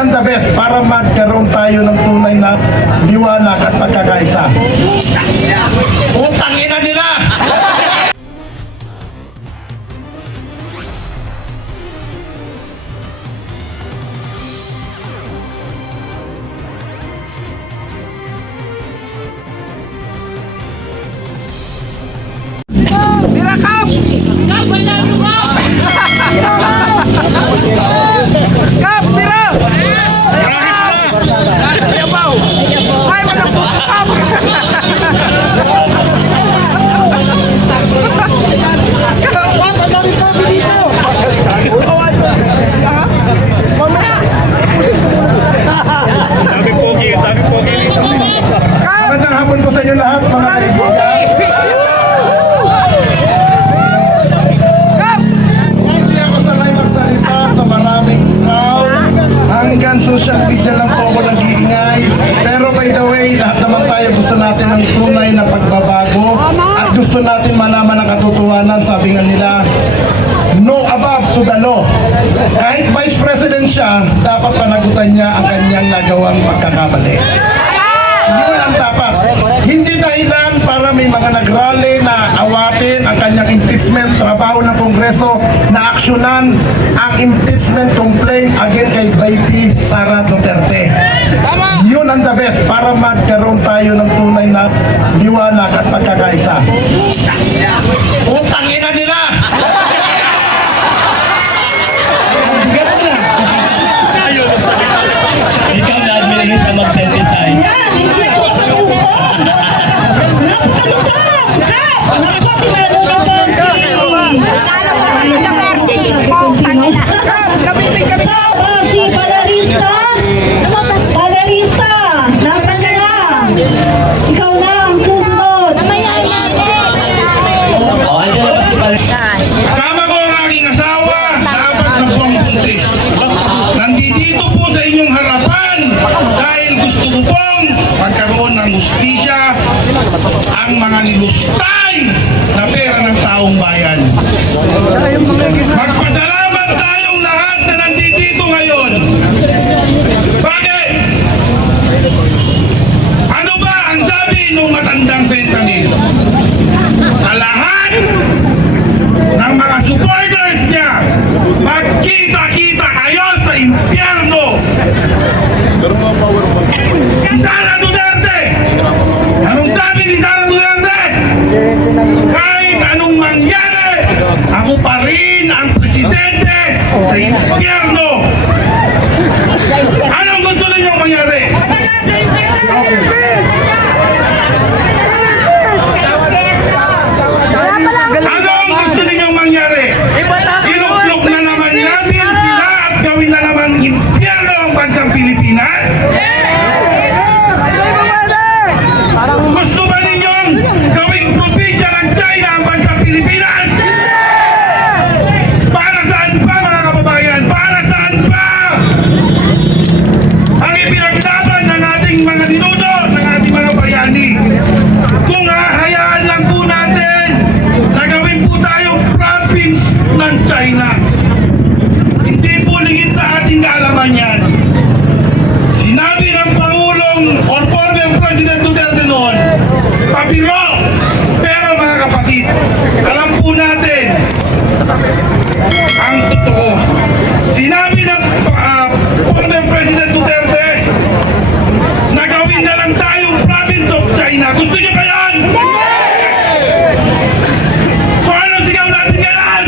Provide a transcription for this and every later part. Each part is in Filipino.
ang the best para magkaroon tayo ng tunay na liwanag at pagkakaisa. Utang ina nila! Mirakap! Kap, manalo ka! Kap, tira! Yabaw! Ay, walang po! Kap! Kap, madami pa dito! Mamaya! Dami pogi dito. Magandang hapon po sa inyo lahat, mga kaibigan. Hindi ako sanay magsalita sa maraming crowd. Hanggang social media lang po ako nag-iingay. Pero by the way, lahat naman tayo gusto natin ng tunay na pagbabago. At gusto natin malaman ang katotohanan. Sabi nga nila, no above to the law. Kahit Vice President siya, dapat panagutan niya ang kanyang nagawang pagkakamali. Yun ang dapat. Hindi dahilan para may mga nagrally na awatin ang kanyang impeachment, trabaho ng Kongreso na aksyonan ang impeachment complaint against kay VP Sara Duterte. Yun ang the best para magkaroon tayo ng tunay na liwanag at pagkakaisa. Utang ina nila! Ikaw na admin sa mag-synthesize. Si Valerista! Valerista! Nasaan ka na? Ikaw na ang susunod! Kasama ko ang aking asawa sa apat na buwang buntis. Nandito po sa inyong harapan dahil gusto ko pong magkaroon ng hustisya ang mga nilustay na pera ng taong bayan. Magpasalamat tayong lahat na nandito ngayon. Bakit? Ano ba ang sabi nung matandang fentanyl? Sa lahat ng mga supporters niya, magkita-kita kayo sa impyerno. Sara Duterte! Anong sabi ni Sara Duterte? Kahit anong mangyari, ako pa rin ang presidente sa impyerno. Anong gusto ninyong mangyari? Anong gusto ninyong mangyari? Iluklok na naman natin sila at gawin na naman impyerno ang bansang Pilipinas? Gusto ba ninyong gawing probinsya ng China ang bansang Pilipinas? Para saan pa mga kababayan? Para saan pa? Ang ipinaglaban ng ating mga ninuno, ng ating mga bayani. Kung hahayaan lang po natin sa gawin po tayong province ng China. Hindi po lingid sa ating kaalaman yan. Sinabi ng Pangulong or former President Duterte noon, pabiro. Pero mga kapatid, alam po natin ang totoo. Sinabi ng former President Duterte na gawin na lang tayong province of China. Gusto niyo ba yan? So ano sigaw natin ngayon?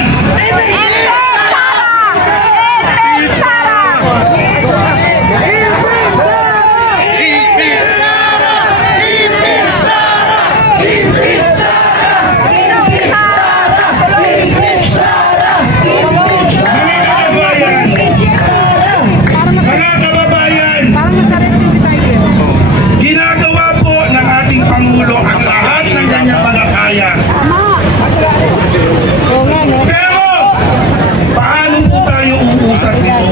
Mga kababayan, ginagawa po ng ating Pangulo ang lahat ng kanyang pagkakaya. Pero, paano po tayo uusap nito?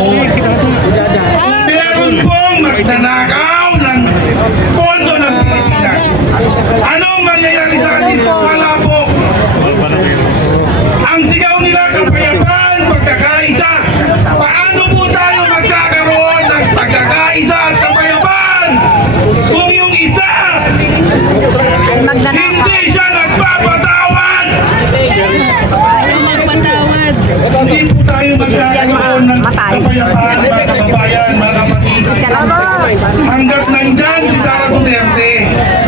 Meron pong magnanakaw ng pondo ng Pilipinas. Anong mangyayari sa atin? Wala po. Ang sigaw nila kapayapaan, pagkakaisa. Paano po tayo magkakaroon ng kabataan, mga kababayan, mga kapatid. Hanggat nandyan si Sara Duterte,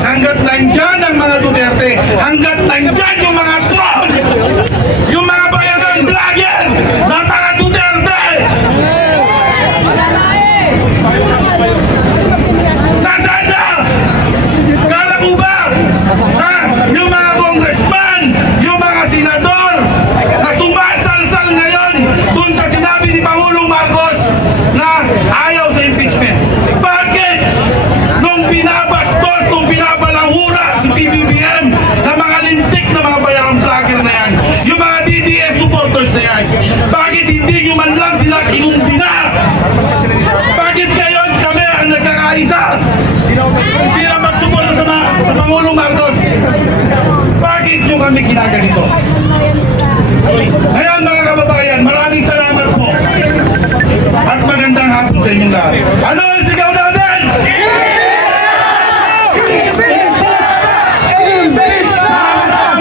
hanggat nandyan ang mga Duterte, hanggat nandyan yung mga troll, yung mga bayaran vlogger na mga Duterte, nasaan na? Kala ko ba? Ha? Yung mga congressman, yung mga senador, na sumasalsal ngayon dun sa sinabi ni Pangulong Marcos na ayaw sa impeachment. Bakit? Nung binabastos, nung binabalahura si PBBM na mga lintik na mga bayarang vlogger na yan, yung mga DDS supporters na yan, bakit hindi nyo man lang sila kinumbina? Bakit ngayon kami ang nagkakaisa? Bilang magsuporta sa Pangulong Marcos, bakit nyo kami ginaganito? Ngayon mga kababayan, maraming salamat po. At magandang hapon sa inyong lahat. Ano ang sigaw natin?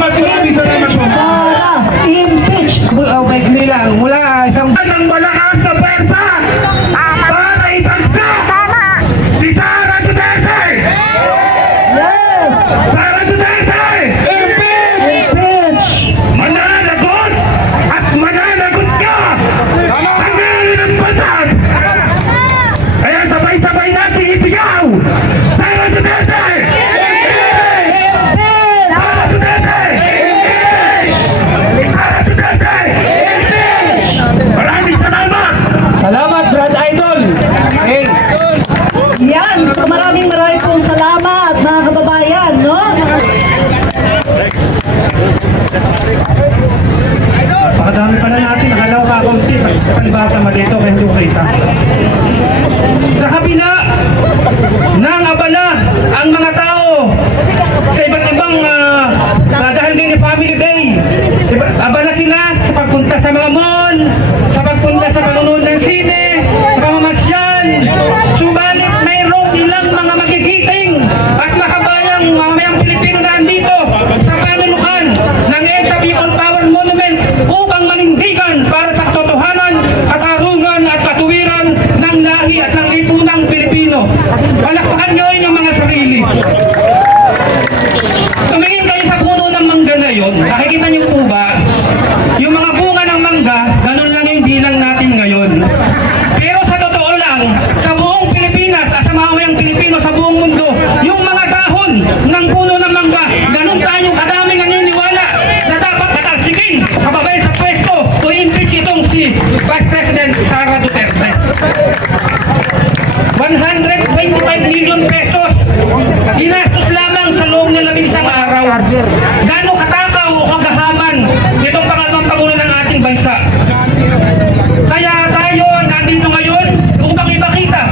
Maraming salamat po. Sara, impeach. Maikli lang, mula isang Ang malakas na pwersa para itagsa si Sara Duterte! Yes! Sara Duterte! Impeach! Mananagot at mananagot ka! Tanggalin ang batas! Kaya sabay-sabay natin isigaw! Sara Duterte! Impeach! Sara Duterte! Sara Duterte! Maraming salamat! salamat, Brad Idol. Okay. Yan! So maraming pong salamat mga kababayan, no? Pakadami pa na natin, nakalaw ka kaunti. Palibasa mo dito, kaya hindi ko kita. Sa kabila ng abala ang mga tao sa iba't ibang dahil din Family Day. Abala sila sa pagpunta sa mga mall, sa pagpunta sa panonood ng sine, sa pamamasyal. Subalit mayroong ilang mga magigiting at makabayang mamayang Pilipino na andito sa panulukan ng EDSA People Power Monument upang manindigan para sa katotohanan at arungan at katuwiran ng lahi at ng lipunang Pilipino. Palakpakan nyo yung mga sarili. Tumingin kayo sa puno ng mangga na yun, nakikita niyo po ba? Yung mga bunga ng mangga, ganun lang yung bilang natin ngayon. Pero sa totoo lang, sa buong Pilipinas at sa mamayang Pilipino sa buong mundo, yung mga dahon ng puno ng mangga, ganun tayong kadaming naniniwala na dapat katalsikin, kababay sa pwesto o impeach itong si Vice President Sara Duterte. 125 million pesos ginastos lamang sa loob ng 11 araw. Gano'ng katakaw o kagahaman itong pangalawang pangulo ng ating bansa. Kaya tayo nandito ngayon upang ipakita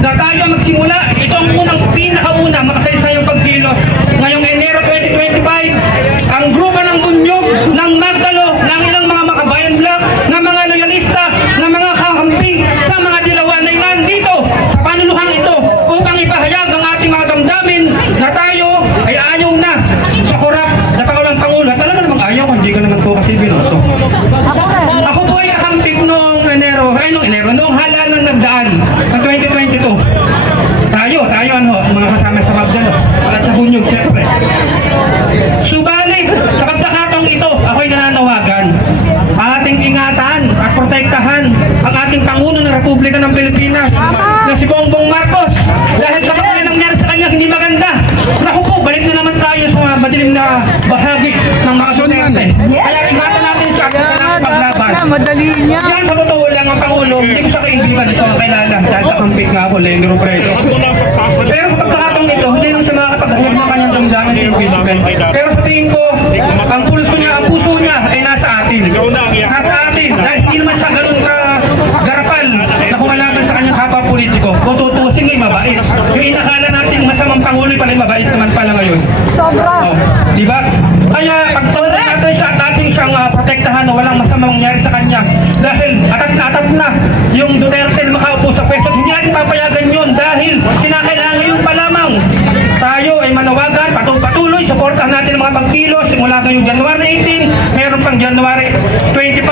na tayo magsimula. Ito ang pinakauna makasaysayang pagkilos. Ngayong Enero 2025, ang grupo ng Bunyog, ng Magdalo, ng ilang mga makabayan vlog, ng mga loyalista, ng mga kakampi, ng mga dilawan ay nandito sa panuluhang ito upang ipahayag ang ating mga damdamin na tayo ay ayaw na sa korap na Pangulo. At alam mo namang ayaw kung hindi ka naman to kasi binoto. Ako po ay akampik noong noong halalan nagdaan ng 2022. Tayo mga kasama sa Magdalo at sa Bunyog, siyempre. Subalit, sa pagkakataong ito, ako'y nananawagan. Ating ingatan at protektahan ang ating Pangulo ng Republika ng Pilipinas na si Bongbong Marcos. Dahil sa mga nangyari sa kanya, hindi maganda. Naku po, balik na naman tayo sa madilim na bahagi ng mga Duterte. Kaya ingatan natin siya at kailangan paglaban. Madali niya. Yan sa totoo lang ang Pangulo, hindi ko siya kaibigan ito ang kilala dahil sa kampik nga ako, Lenny Robredo. Pero sa pagkakataong ito, hindi lang siya makakapagdahag ng kanyang damdamin sa impeachment. Pero sa tingin ko, ang puso niya ay nasa atin. Nasa atin. Dahil hindi naman siya ganun garapal na kumalaban sa kanyang kapwa politiko. Kung tutusin ay mabait. Yung inakala natin masamang Pangulo pala mabait naman pala ngayon. Sobra. Oh, di ba? Kaya pagtuloy natin siya at ating siyang protektahan na walang masamang mangyari sa kanya. Dahil atat na yung Duterte na makaupo sa pwesto. Hindi natin papayagan yun dahil kinakailangan yun pa lamang. Tayo ay manawagan, patuloy, supportahan natin ang mga pagkilos simula ngayong January 18, meron pang January 25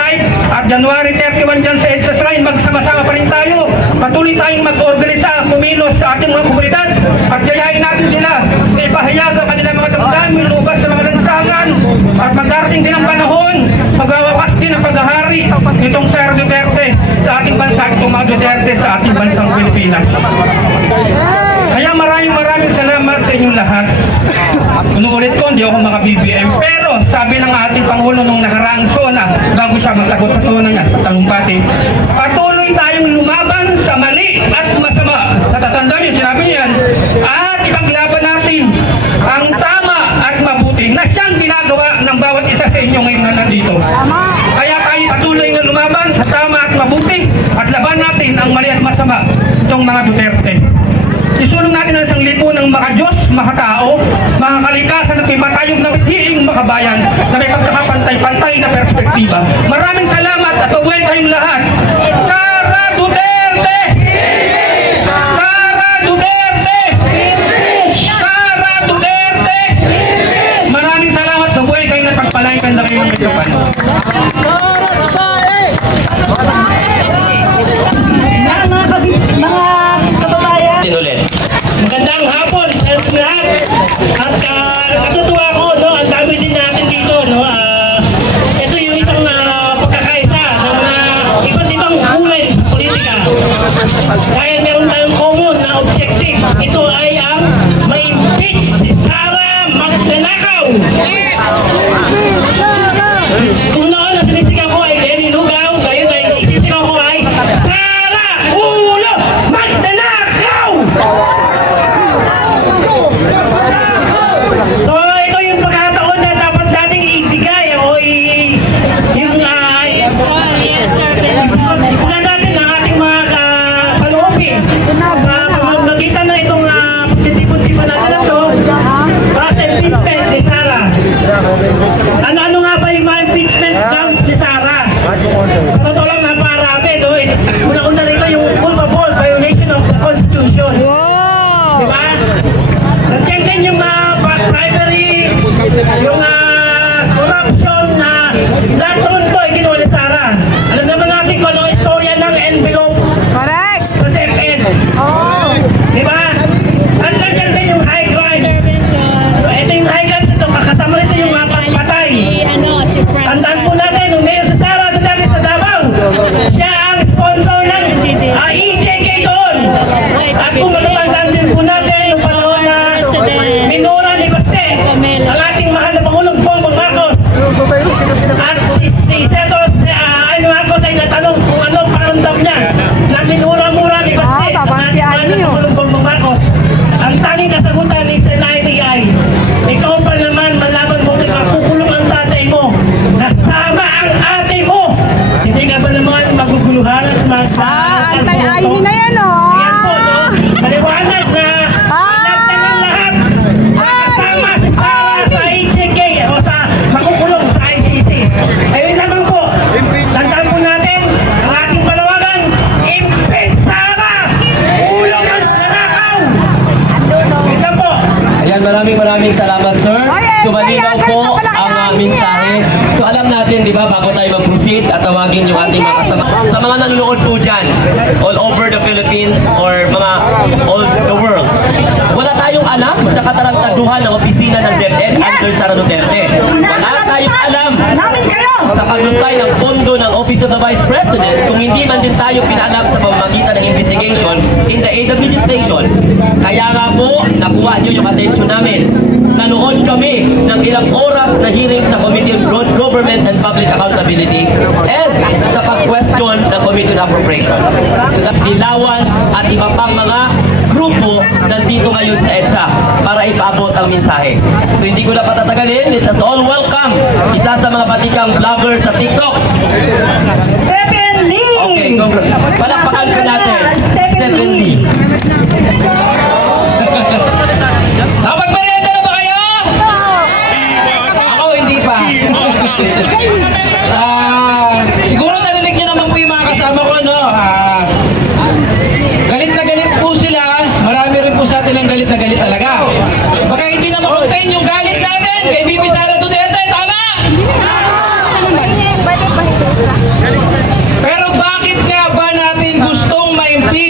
at January 31 dyan sa EDSA Shrine. Magsama-sama pa rin Duterte sa ating bansang Pilipinas. Kaya maraming salamat sa inyong lahat. Unuulit ko, hindi ako maka-BBM. Pero sabi ng ating Pangulo nung nakaraang SONA, bago siya magtapos sa SONA niya, sa talumpati, patuloy tayong lumaban sa mali at masama. Natatanda niyo, sinabi niya yan. At ipaglaban natin ang tama at mabuti na siyang ginagawa ng bawat isa sa inyo ngayon na nandito. Kaya tayo patuloy na lumaban sa tama at mabuti at laban natin ang mali at masama itong mga Duterte. Isulong natin ang isang lipunang makadiyos, makatao, makakalikasan at may matayog na hiing makabayan na may pagkakapantay-pantay na perspektiba. Maraming salamat at mabuhay tayong lahat. Sara Duterte! Sara Duterte! Sara Duterte! Maraming salamat. Mabuhay kayo na pagpalayan na kayo ng Japan. Mga kababayan, Ulit. Magandang hapon sa lahat. At natutuwa ako, no, ang dami din natin dito, no. Ito yung isang pagkakaisa ng iba't ibang kulay sa politika. Dahil meron tayong common na objective. Ito ay ang may impeach si Sara Magnanakaw. Kung noon na sinisigaw ko ay Lenny Lugaw, ngayon ay isisigaw ko ay Sara Ulo Magnanakaw! So ito yung pagkakataon na dapat nating ibigay o yung ipunan natin ang ating mga saloobin sa pamamagitan na itong pagtitipon-tipon natin na ito para sa impeachment ni Sara. Ano nga ba yung mga impeachment grounds ni Sara? Sa totoo lang naparami, no? Una-una rito yung culpable violation of the Constitution. Diba? Nandiyan din yung primary, yung corruption na lahat naman ito ay ginawa ni Sara. Alam naman natin kung anong istorya ng envelope sa DepEd. Diba? At nandiyan din yung high crimes. Ito yung high crimes ito, kasama nito yung pagpatay. Tandaan po natin, nung ngayon si Sara Duterte sa Davao, siya ang sponsor ng EJK doon. At kung matatandaan din po natin, yung panahon na minura ni Baste, ang ating mahal na Pangulong Bongbong Marcos. At si Senator Amy Marcos ay natanong kung ano paramdam niya na minura-mura ni Baste, ang ating mahal na Pangulong Bongbong Marcos. Ang tanging kasagutan ni Senator ay, ikaw pa naman malaman mo kung makukulong ang tatay mo. Nasama ang ate mo. Hindi ka ba naman maguguluhan at Antay-ayin na yan, oh. Ayan po, no? Maliwanag na lahat ng lahat nakasama si Sara sa HJK o sa makukulong sa ICC. Ayun naman po, tandaan po natin ang ating panawagan, impeach Sara! Ulong ang nanakaw! Ayun lang po. Ayan, maraming salamat, sir. So, malinaw po ang mensahe. So, alam natin, di ba, bago tayo mag-proceed at tawagin yung ating mga kasama. Sa mga nanonood po dyan, all over the Philippines or mga all the world, wala tayong alam sa katarantaduhan ng opisina ng DepEd under Sara Duterte. Wala tayong alam namin kayo! sa paglusay ng pondo ng Office of the Vice President kung hindi man din tayo pinaalam sa pamamagitan ng investigation in the aid of legislation. Kaya nga po, nakuha nyo yung atensyon namin. Nanood kami ng ilang oras na hearing sa Committee on Government and Public Accountability and sa pag-question ng Committee on Appropriations. So, dilawan at iba pang mga grupo nandito ngayon sa EDSA para ipaabot ang mensahe. So hindi ko na patatagalin, it's us all welcome. Isa sa mga batikang vlogger sa TikTok. Stephen Lee! Okay, palakpakan ko natin. Stephen Lee. Nakapagpariente na ba kayo? Ako hindi pa. Siguro narinig niyo naman po yung mga kasama ko, no? Galit na galit po sila. Marami rin po sa atin ang galit na galit talaga. Baka hindi naman kung sa inyo galit natin kay VP Sara Duterte, tama? Pero bakit nga ba natin gustong ma-impeach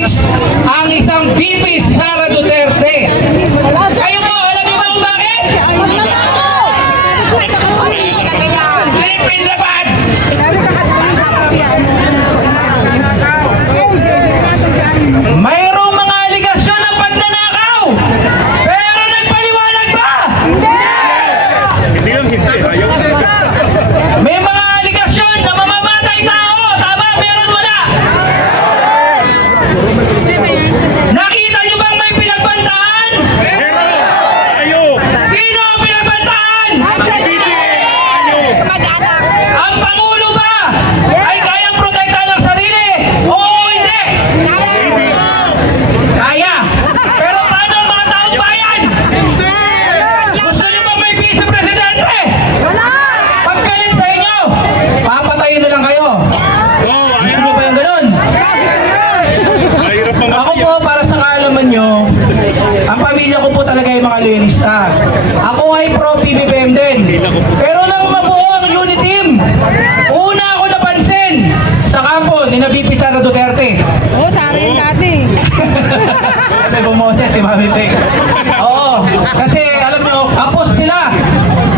Ako po, para sa kaalaman nyo, ang pamilya ko po talaga yung mga loyalista. Ako ay pro-BBM din. Pero nang mabuo ang unit team, una ako napansin sa kampo ni VP Sara Duterte. Oo, sa akin dati. Kasi bumoses si Mami Peg. Oo, kasi alam nyo, kapos sila.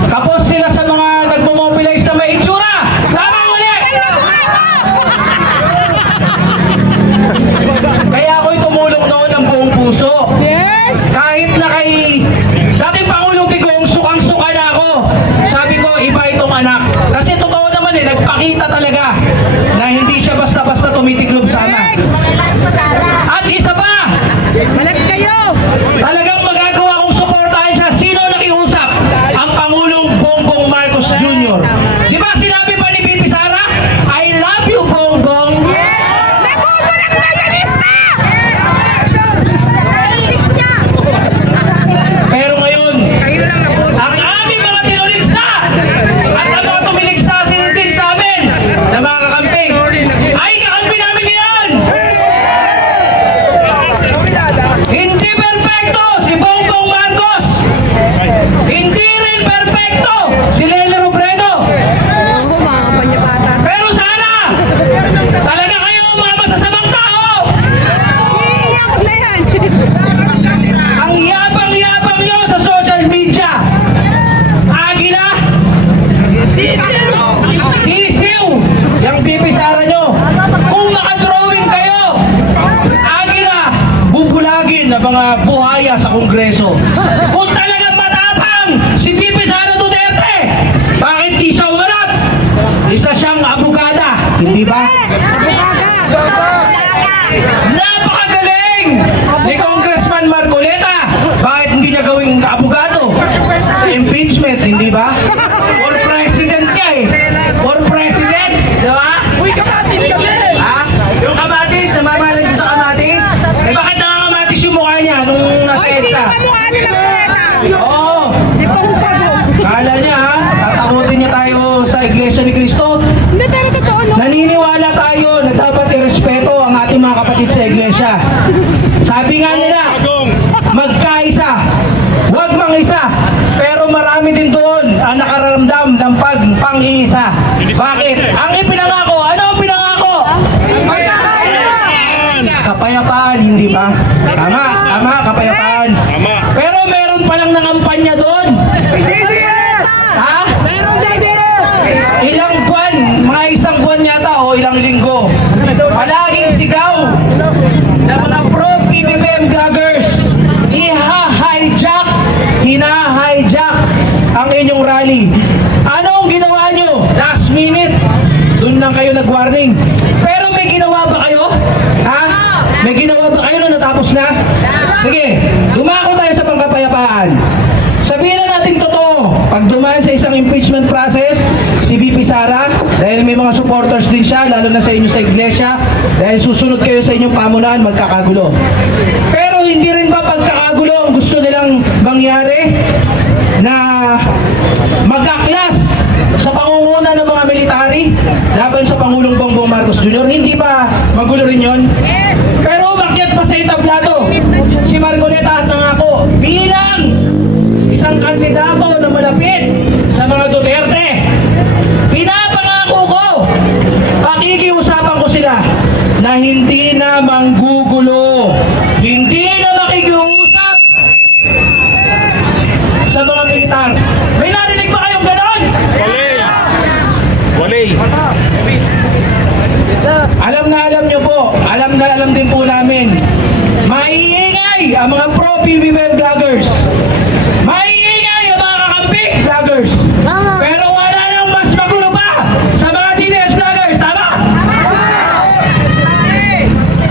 Kapos sila sa mga nagmo-mobilize na may itsura. Tama ulit! Kaya ako'y tumulong noon ng buong puso. Yes! Kahit na kay dating Pangulong Digong, sukang-suka na ako. Sabi ko, iba itong anak. Kasi totoo naman nagpakita talaga na hindi siya basta-basta tumitiglob sana. At isa pa, Malat kayo! talagang magagawa kong suportahan siya. Sino nakiusap? Ang Pangulong Bongbong Marcos Jr. Di ba sinabi pa ni VP Sara, I love you, Bongbong. Nabuto ng loyalista! Pero ngayon, ang aming mga tinuligsa at ang mga tumiligsa din sa amin na mga kakamping, ay kakampi namin ngayon! Hindi perfecto si Bongbong Marcos! Hindi rin perfecto si Lele Robredo! Oo, mga panyabata. Pero sana, talaga kayo mga masasamang tao! Iiyak na yan! Ang yabang-yabang nyo sa social media! Agila! Sisiw! Yung VP Sara nyo! Kung makadrawing kayo! Agila! Bubulagin na mga buhaya sa Kongreso! Kung talagang matapang si VP Sara Duterte! Bakit di siya umarap? Isa siyang abogada! Hindi ba? Napakagaling ni Congressman Marcoleta. Bakit hindi niya gawing abogado sa impeachment, hindi ba? For president niya eh. For president, di ba? Uy, kamatis kasi! Ha? Yung kamatis, namamalan siya sa kamatis? Eh bakit nakakamatis yung mukha niya nung nasa EDSA? Kamukha nila po ito! Oo! Di pa mo pago. Kala niya ha, tatakutin niya tayo sa Iglesia ni Cristo. Hindi, pero totoo, no? Naniniwala tayo na dapat irespeto ang ating mga kapatid sa iglesia. Sabi nga nila, magkaisa, huwag mangisa. Pero marami din doon ang nakararamdam ng pang-iisa. Bakit? Ang ipinangako, ano ang pinangako? Kapayapaan, hindi ba? Tama, kapayapaan. Pero meron palang nangampanya doon. Ha? Ilang buwan, mga isang buwan yata o ilang linggo. Palaging sigaw ng mga pro-BBM vloggers. Hina-hijack ang inyong rally. Anong ginawa nyo? Last minute, doon lang kayo nag-warning. Pero may ginawa ba kayo? Ha? May ginawa ba kayo na natapos na? Sige, dumako tayo sa pangkapayapaan. Sabihin na natin totoo, pag dumaan sa isang impeachment process, si VP Sara, dahil may mga supporters din siya, lalo na sa inyo sa iglesia, dahil susunod kayo sa inyong pamunahan, magkakagulo. Pero hindi rin ba pagkakagulo ang gusto nilang mangyari na mag-aklas sa pangunguna ng mga military laban sa Pangulong Bongbong Marcos Jr.? Hindi ba magulo rin yun? Pero umakyat pa sa entablado si Marcoleta at nangako bilang isang kandidato na malapit sa mga Duterte. Pinapangako ko, pakikiusapan ko sila na hindi na manggugulo, hindi na makikiusap sa mga militar. May narinig ba kayong ganon? Alam na alam nyo po, alam na alam din po namin, maiingay ang mga pro-BBM vloggers. Maiingay ang mga kakampi vloggers. Pero wala nang mas magulo pa sa mga DDS vloggers, tama?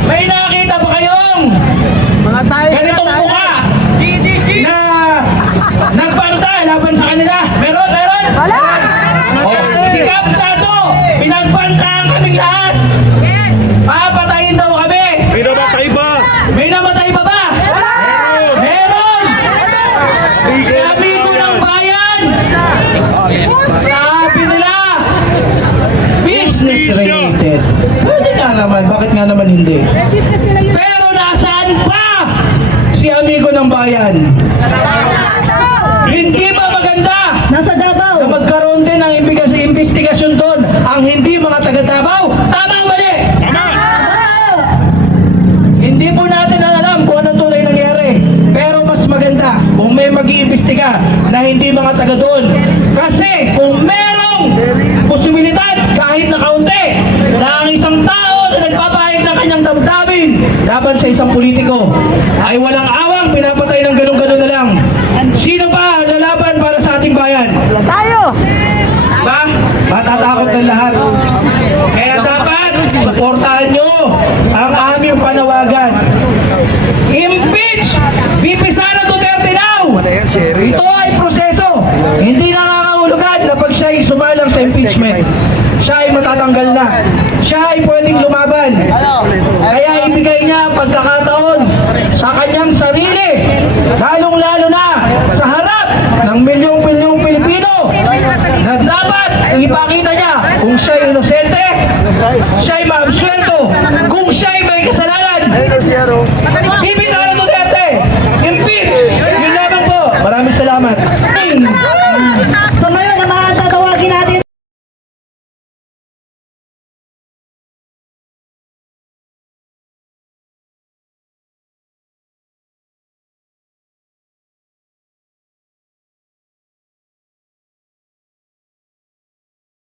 May nakita ba kayong ganitong mukha na nagbanta laban sa kanila? Meron? Wala! Sikap na to! Pinagbantaan kaming lahat! Papatayin daw kami! May namatay ba? May namatay pa ba? Meron! enemigo ng bayan. Hindi ba maganda Nasa na Davao. magkaroon din ng investigasyon doon ang hindi mga taga Davao? Tama o mali? Hindi po natin alam kung anong tunay nangyari. Pero mas maganda kung may mag-iimbestiga na hindi mga taga doon. Kasi kung merong posibilidad kahit na kaunti na ang isang tao na nagpapahayag ng kanyang damdamin laban sa isang politiko ay walang awang pinapatay ng ganun-ganun na lang. Sino ba ang lalaban para sa ating bayan? Tayo! Ba? Matatakot ng lahat. Kaya dapat suportahan nyo ang aming panawagan. Impeach VP Sara Duterte now! Ito ay proseso. Hindi nakakahulugan na pag siya ay sumalang sa impeachment, siya ay matatanggal na. Siya ay pwedeng lumaban. Kaya ibigay niya ang pagkakataon sa kanyang sarili, lalong-lalo na sa harap ng milyong-milyong Pilipino na dapat ipakita niya kung siya ay inosente, siya ay maabsuelto, kung siya ay may kasalanan. Bibi Sara Duterte, impeach! Yun lamang po. Maraming salamat. Sa ngayon